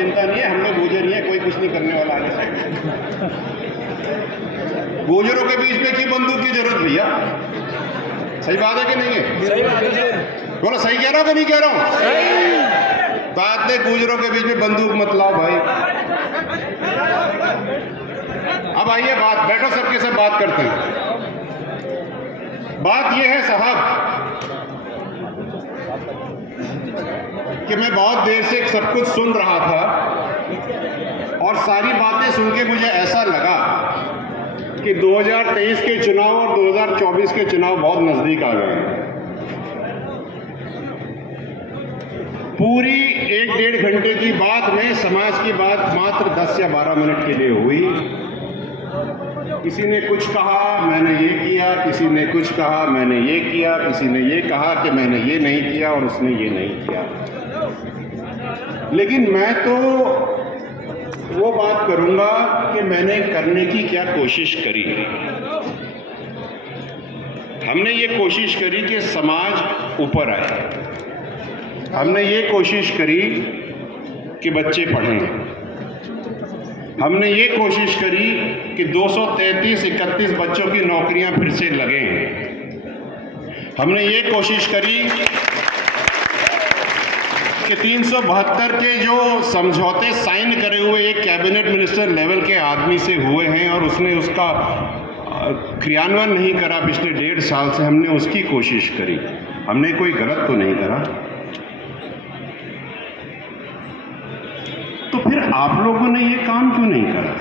चिंता नहीं है, हम लोग गुजर नहीं है, कोई कुछ नहीं करने वाला आगे साइड। गुजरों के बीच में क्यों बंदूक की जरूरत भैया? सही बात है कि नहीं है? सही बात है। बोलो सही कह रहा हूँ कि नहीं कह रहा हूँ? बात है, गुजरों के बीच में बंदूक मत लाओ भाई। अब आइए बैठो, सबके सब बात करते हैं। बात यह है साहब कि मैं बहुत देर से सब कुछ सुन रहा था और सारी बातें सुन के मुझे ऐसा लगा कि 2023 के चुनाव और 2024 के चुनाव बहुत नजदीक आ गए हैं। पूरी 1-1.5 घंटे की बात में समाज की बात मात्र 10 या 12 मिनट के लिए हुई। किसी ने कुछ कहा, मैंने ये किया, किसी ने कुछ कहा, मैंने ये किया, किसी ने ये कहा कि मैंने ये नहीं किया और उसने ये नहीं किया। लेकिन मैं तो वो बात करूंगा कि मैंने करने की क्या कोशिश करी। हमने ये कोशिश करी कि समाज ऊपर आए, हमने ये कोशिश करी कि बच्चे पढ़ें, हमने ये कोशिश करी कि 233-31 बच्चों की नौकरियां फिर से लगें, हमने ये कोशिश करी कि 372 के जो समझौते साइन करे हुए एक कैबिनेट मिनिस्टर लेवल के आदमी से हुए हैं और उसने उसका क्रियान्वयन नहीं करा पिछले 1.5 साल से, हमने उसकी कोशिश करी। हमने कोई गलत तो नहीं करा। तो फिर आप लोगों ने ये काम क्यों नहीं करा?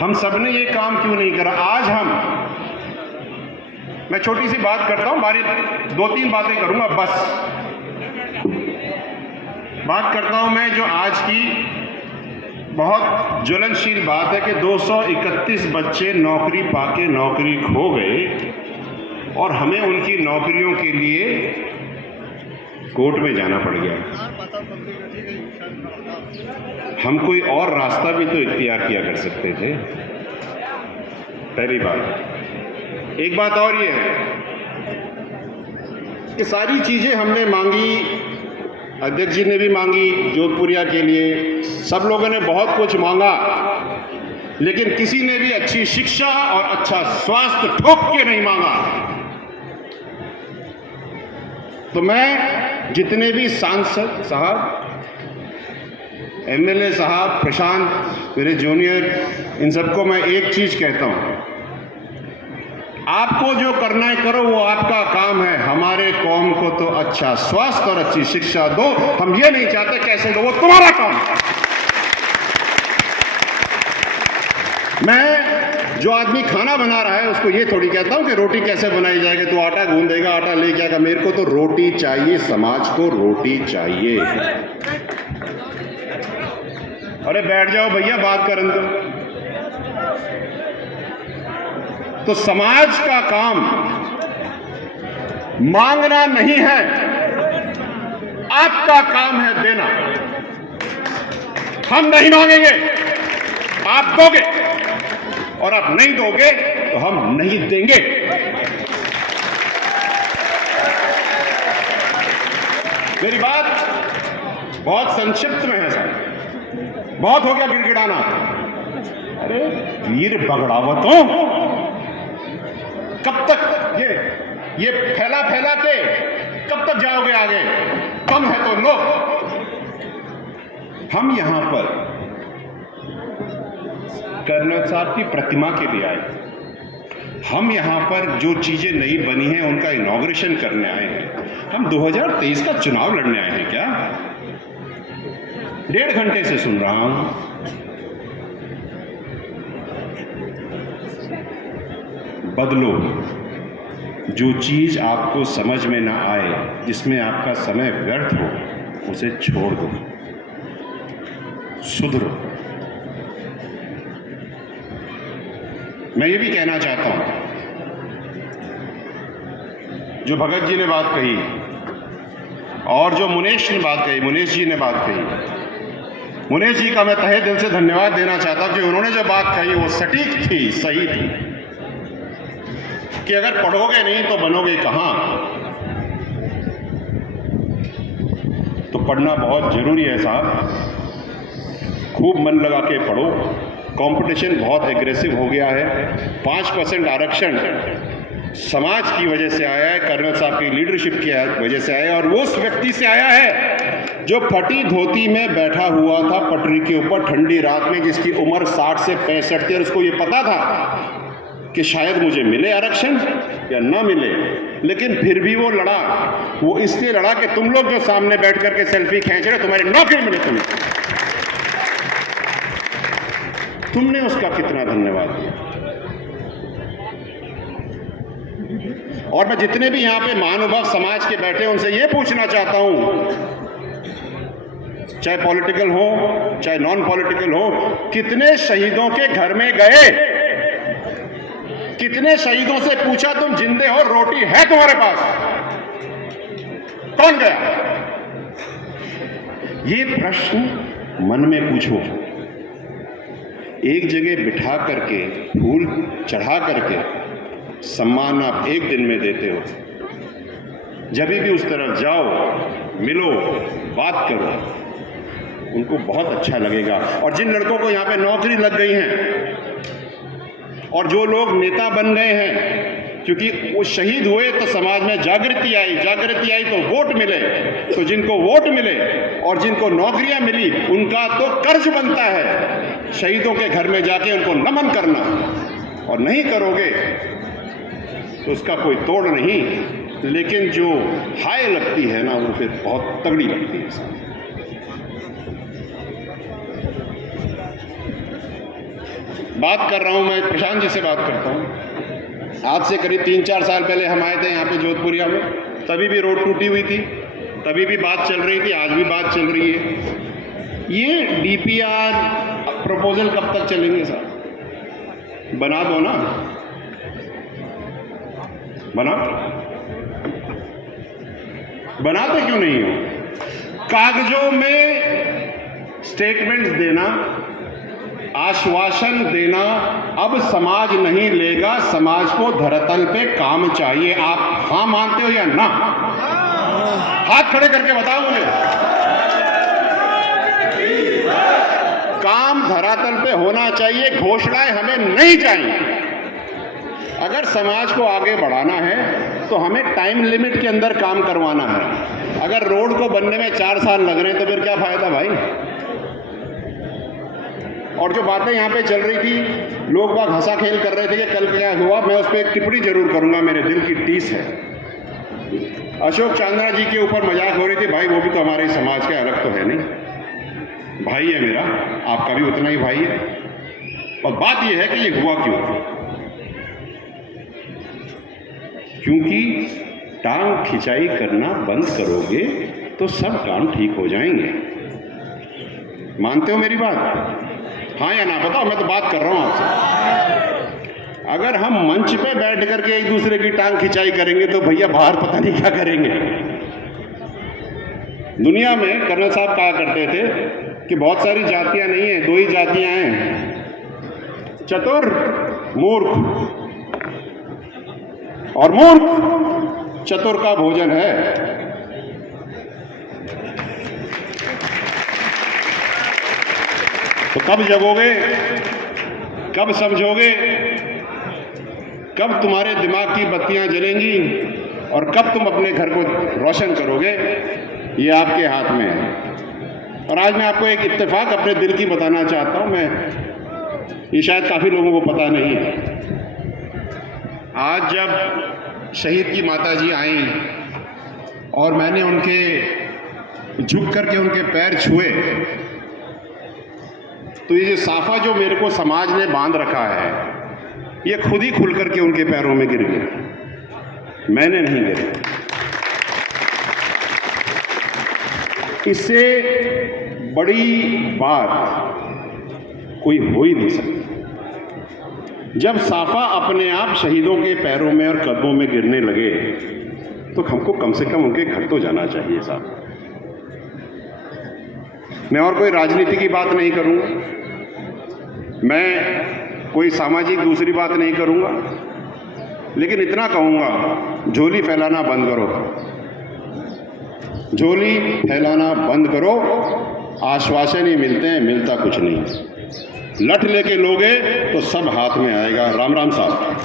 हम सब ने ये काम क्यों नहीं करा? आज मैं छोटी सी बात करता हूं, 2-3 बातें करूंगा बस। बात करता हूं मैं जो आज की बहुत ज्वलनशील बात है कि 231 बच्चे नौकरी पाके नौकरी खो गए और हमें उनकी नौकरियों के लिए कोर्ट में जाना पड़ गया। हम कोई और रास्ता भी तो इख्तियार किया कर सकते थे। पहली बात। एक बात और ये है कि सारी चीजें हमने मांगी, अध्यक्ष जी ने भी मांगी जोधपुरिया के लिए, सब लोगों ने बहुत कुछ मांगा, लेकिन किसी ने भी अच्छी शिक्षा और अच्छा स्वास्थ्य ठोक के नहीं मांगा। तो मैं जितने भी सांसद साहब, एमएलए साहब, प्रशांत मेरे जूनियर, इन सबको मैं एक चीज कहता हूं, आपको जो करना है करो, वो आपका काम है। हमारे कौम को तो अच्छा स्वास्थ्य और अच्छी शिक्षा दो, हम ये नहीं चाहते कैसे दो, वो तुम्हारा काम है। मैं जो आदमी खाना बना रहा है उसको ये थोड़ी कहता हूं कि रोटी कैसे बनाई जाएगी, तो आटा गूंदेगा, आटा लेके आएगा। मेरे को तो रोटी चाहिए, समाज को रोटी चाहिए। अरे बैठ जाओ भैया, बात करन दो। तो समाज का काम मांगना नहीं है, आपका काम है देना। हम नहीं मांगेंगे, आप दोगे, और आप नहीं दोगे तो हम नहीं देंगे। मेरी बात बहुत संक्षिप्त में है साहब, बहुत हो गया गिड़गिड़ाना। अरे वीर बगड़ावतों, कब तक ये फैला के कब तक जाओगे आगे? कम है तो लो। हम यहां पर कर्नल साहब की प्रतिमा के लिए आए, हम यहां पर जो चीजें नई बनी हैं उनका इनॉग्रेशन करने आए हैं। हम 2023 का चुनाव लड़ने आए हैं क्या? 1.5 घंटे से सुन रहा हूं। बदलो, जो चीज आपको समझ में ना आए, जिसमें आपका समय व्यर्थ हो, उसे छोड़ दो, सुधरो। मैं ये भी कहना चाहता हूं, जो भगत जी ने बात कही और जो मुनेश ने बात कही, मुनेश जी ने बात कही, मुनेश जी का मैं तहे दिल से धन्यवाद देना चाहता हूं कि उन्होंने जो बात कही वो सटीक थी, सही थी, कि अगर पढ़ोगे नहीं तो बनोगे कहां। तो पढ़ना बहुत ज़रूरी है साहब, खूब मन लगा के पढ़ो। कंपटीशन बहुत एग्रेसिव हो गया है। 5% आरक्षण समाज की वजह से आया है, कर्नल साहब की लीडरशिप की वजह से आया है, और वो उस व्यक्ति से आया है जो फटी धोती में बैठा हुआ था पटरी के ऊपर ठंडी रात में, जिसकी उम्र 60 से 65 थी, और उसको ये पता था कि शायद मुझे मिले आरक्षण या ना मिले, लेकिन फिर भी वो लड़ा। वो इसलिए लड़ा कि तुम लोग जो सामने बैठ करके सेल्फी खींच रहे हो, तुम्हारी नौकरी मिले तुम्हें। तुमने उसका कितना धन्यवाद दिया। और मैं जितने भी यहां पे महानुभाव समाज के बैठे हैं उनसे ये पूछना चाहता हूं, चाहे पॉलिटिकल हो चाहे नॉन पॉलिटिकल हो, कितने शहीदों के घर में गए, कितने शहीदों से पूछा तुम जिंदे हो, रोटी है तुम्हारे पास? कौन गया? ये प्रश्न मन में पूछो। एक जगह बिठा करके, फूल चढ़ा करके सम्मान आप एक दिन में देते हो। जब भी उस तरफ जाओ, मिलो, बात करो, उनको बहुत अच्छा लगेगा। और जिन लड़कों को यहाँ पे नौकरी लग गई है और जो लोग नेता बन गए हैं, क्योंकि वो शहीद हुए तो समाज में जागृति आई, जागृति आई तो वोट मिले, तो जिनको वोट मिले और जिनको नौकरियां मिली, उनका तो कर्ज बनता है शहीदों के घर में जाके उनको नमन करना। और नहीं करोगे तो उसका कोई तोड़ नहीं, लेकिन जो हाय लगती है ना, वो फिर बहुत तगड़ी लगती है। बात कर रहा हूं मैं, प्रशांत जी से बात करता हूं। आज से करीब 3-4 साल पहले हम आए थे यहाँ पे जोधपुरिया में, तभी भी रोड टूटी हुई थी, तभी भी बात चल रही थी, आज भी बात चल रही है। ये डीपीआर प्रपोजल कब तक चलेंगे साहब? बना दो ना, बनाते क्यों नहीं हो? कागजों में स्टेटमेंट्स देना, आश्वासन देना अब समाज नहीं लेगा। समाज को धरातल पे काम चाहिए। आप हाँ मानते हो या ना? हाथ खड़े करके बताओ मुझे। काम धरातल पे होना चाहिए, घोषणाएं हमें नहीं चाहिए। अगर समाज को आगे बढ़ाना है तो हमें टाइम लिमिट के अंदर काम करवाना है। अगर रोड को बनने में 4 साल लग रहे हैं तो फिर क्या फायदा भाई? और जो बातें यहाँ पे चल रही थी, लोग बाग हंसा खेल कर रहे थे कि कल क्या हुआ, मैं उस पर एक टिप्पणी जरूर करूंगा, मेरे दिल की टीस है। अशोक चांद्रा जी के ऊपर मजाक हो रही थी, भाई वो भी तो हमारे समाज के, अलग तो है नहीं, भाई है मेरा, आपका भी उतना ही भाई है। और बात यह है कि ये हुआ क्यों? क्योंकि टांग खिंचाई करना बंद करोगे तो सब काम ठीक हो जाएंगे। मानते हो मेरी बात? हाँ या ना बताओ, मैं तो बात कर रहा हूं आपसे। अगर हम मंच पे बैठ करके एक दूसरे की टांग खिंचाई करेंगे तो भैया बाहर पता नहीं क्या करेंगे। दुनिया में कर्नल साहब कहा करते थे कि बहुत सारी जातियां नहीं है, 2 ही जातियां हैं, चतुर, मूर्ख, और मूर्ख चतुर का भोजन है। तो कब जगोगे, कब समझोगे, कब तुम्हारे दिमाग की बत्तियां जलेंगी और कब तुम अपने घर को रोशन करोगे, ये आपके हाथ में है। और आज मैं आपको एक इत्तेफाक अपने दिल की बताना चाहता हूं, ये शायद काफ़ी लोगों को पता नहीं है। आज जब शहीद की माता जी आई और मैंने उनके झुक करके उनके पैर छुए, तो ये साफा जो मेरे को समाज ने बांध रखा है, ये खुद ही खुल करके उनके पैरों में गिर गया, मैंने नहीं गिरा। इससे बड़ी बात कोई हो ही नहीं सकती। जब साफा अपने आप शहीदों के पैरों में और कदमों में गिरने लगे तो हमको कम से कम उनके घर तो जाना चाहिए साहब। मैं और कोई राजनीति की बात नहीं करूंगा, मैं कोई सामाजिक दूसरी बात नहीं करूंगा, लेकिन इतना कहूंगा, झोली फैलाना बंद करो। झोली फैलाना बंद करो। आश्वासन ही मिलते हैं, मिलता कुछ नहीं। लठ लेके लोगे तो सब हाथ में आएगा। राम राम साहब।